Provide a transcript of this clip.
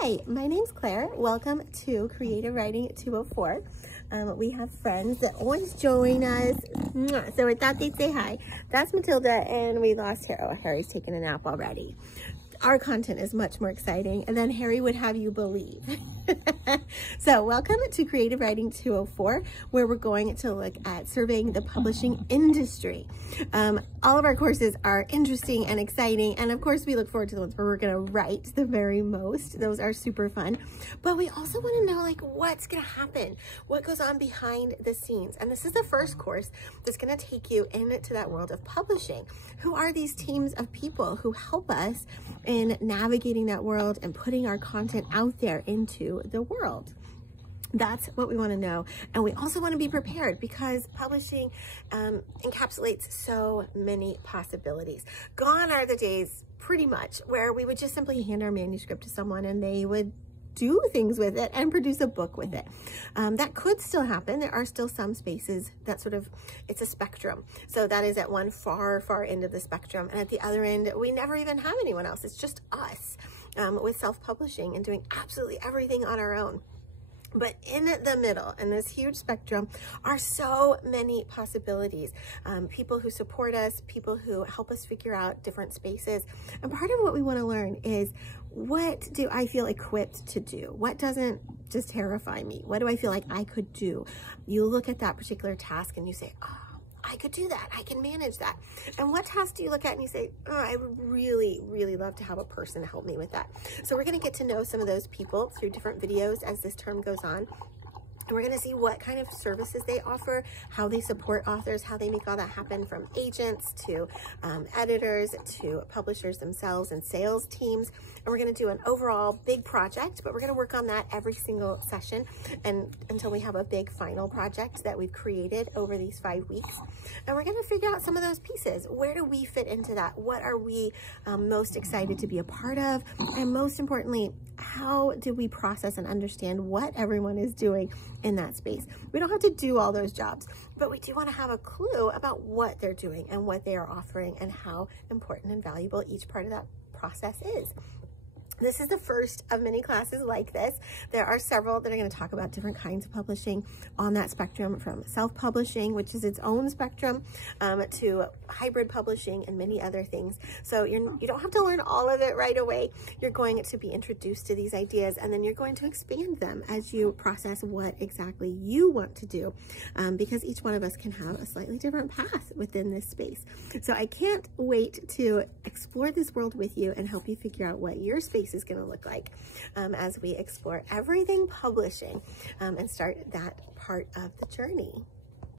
Hi, my name's Claire. Welcome to Creative Writing 204. We have friends that always join us. So I thought they'd say hi. That's Matilda, and we lost Harry. Oh, Harry's taken a nap already. Our content is much more exciting, and then Harry would have you believe. So welcome to Creative Writing 204, where we're going to look at surveying the publishing industry. All of our courses are interesting and exciting, and of course we look forward to the ones where we're going to write the very most. Those are super fun, but we also want to know what's going to happen, what goes on behind the scenes. And this is the first course that's going to take you into that world of publishing. Who are these teams of people who help us in navigating that world and putting our content out there into the world? That's what we want to know. And we also want to be prepared, because publishing encapsulates so many possibilities. Gone are the days, pretty much, where we would just simply hand our manuscript to someone and they would do things with it and produce a book with it. That could still happen. There are still some spaces that it's a spectrum. So that is at one far end of the spectrum. And at the other end, we never even have anyone else. It's just us with self-publishing and doing absolutely everything on our own. But in the middle, in this huge spectrum, are so many possibilities. People who support us, people who help us figure out different spaces. And part of what we want to learn is, what do I feel equipped to do? What doesn't just terrify me? What do I feel like I could do? You look at that particular task and you say, oh, I could do that. I can manage that. And what task do you look at and you say, oh, I would really, really love to have a person help me with that. So we're going to get to know some of those people through different videos as this term goes on. And we're going to see what kind of services they offer, how they support authors, how they make all that happen, from agents to editors to publishers themselves and sales teams. And we're going to do an overall big project, but we're going to work on that every single session and until we have a big final project that we've created over these 5 weeks. And we're going to figure out some of those pieces. Where do we fit into that? What are we most excited to be a part of? And most importantly, how do we process and understand what everyone is doing in that space? We don't have to do all those jobs, but we do want to have a clue about what they're doing and what they are offering and how important and valuable each part of that process is. This is the first of many classes like this. There are several that are going to talk about different kinds of publishing on that spectrum, from self-publishing, which is its own spectrum, to hybrid publishing and many other things. So you don't have to learn all of it right away. You're going to be introduced to these ideas, and then you're going to expand them as you process what exactly you want to do, because each one of us can have a slightly different path within this space. So I can't wait to explore this world with you and help you figure out what your space is going to look like as we explore everything publishing and start that part of the journey.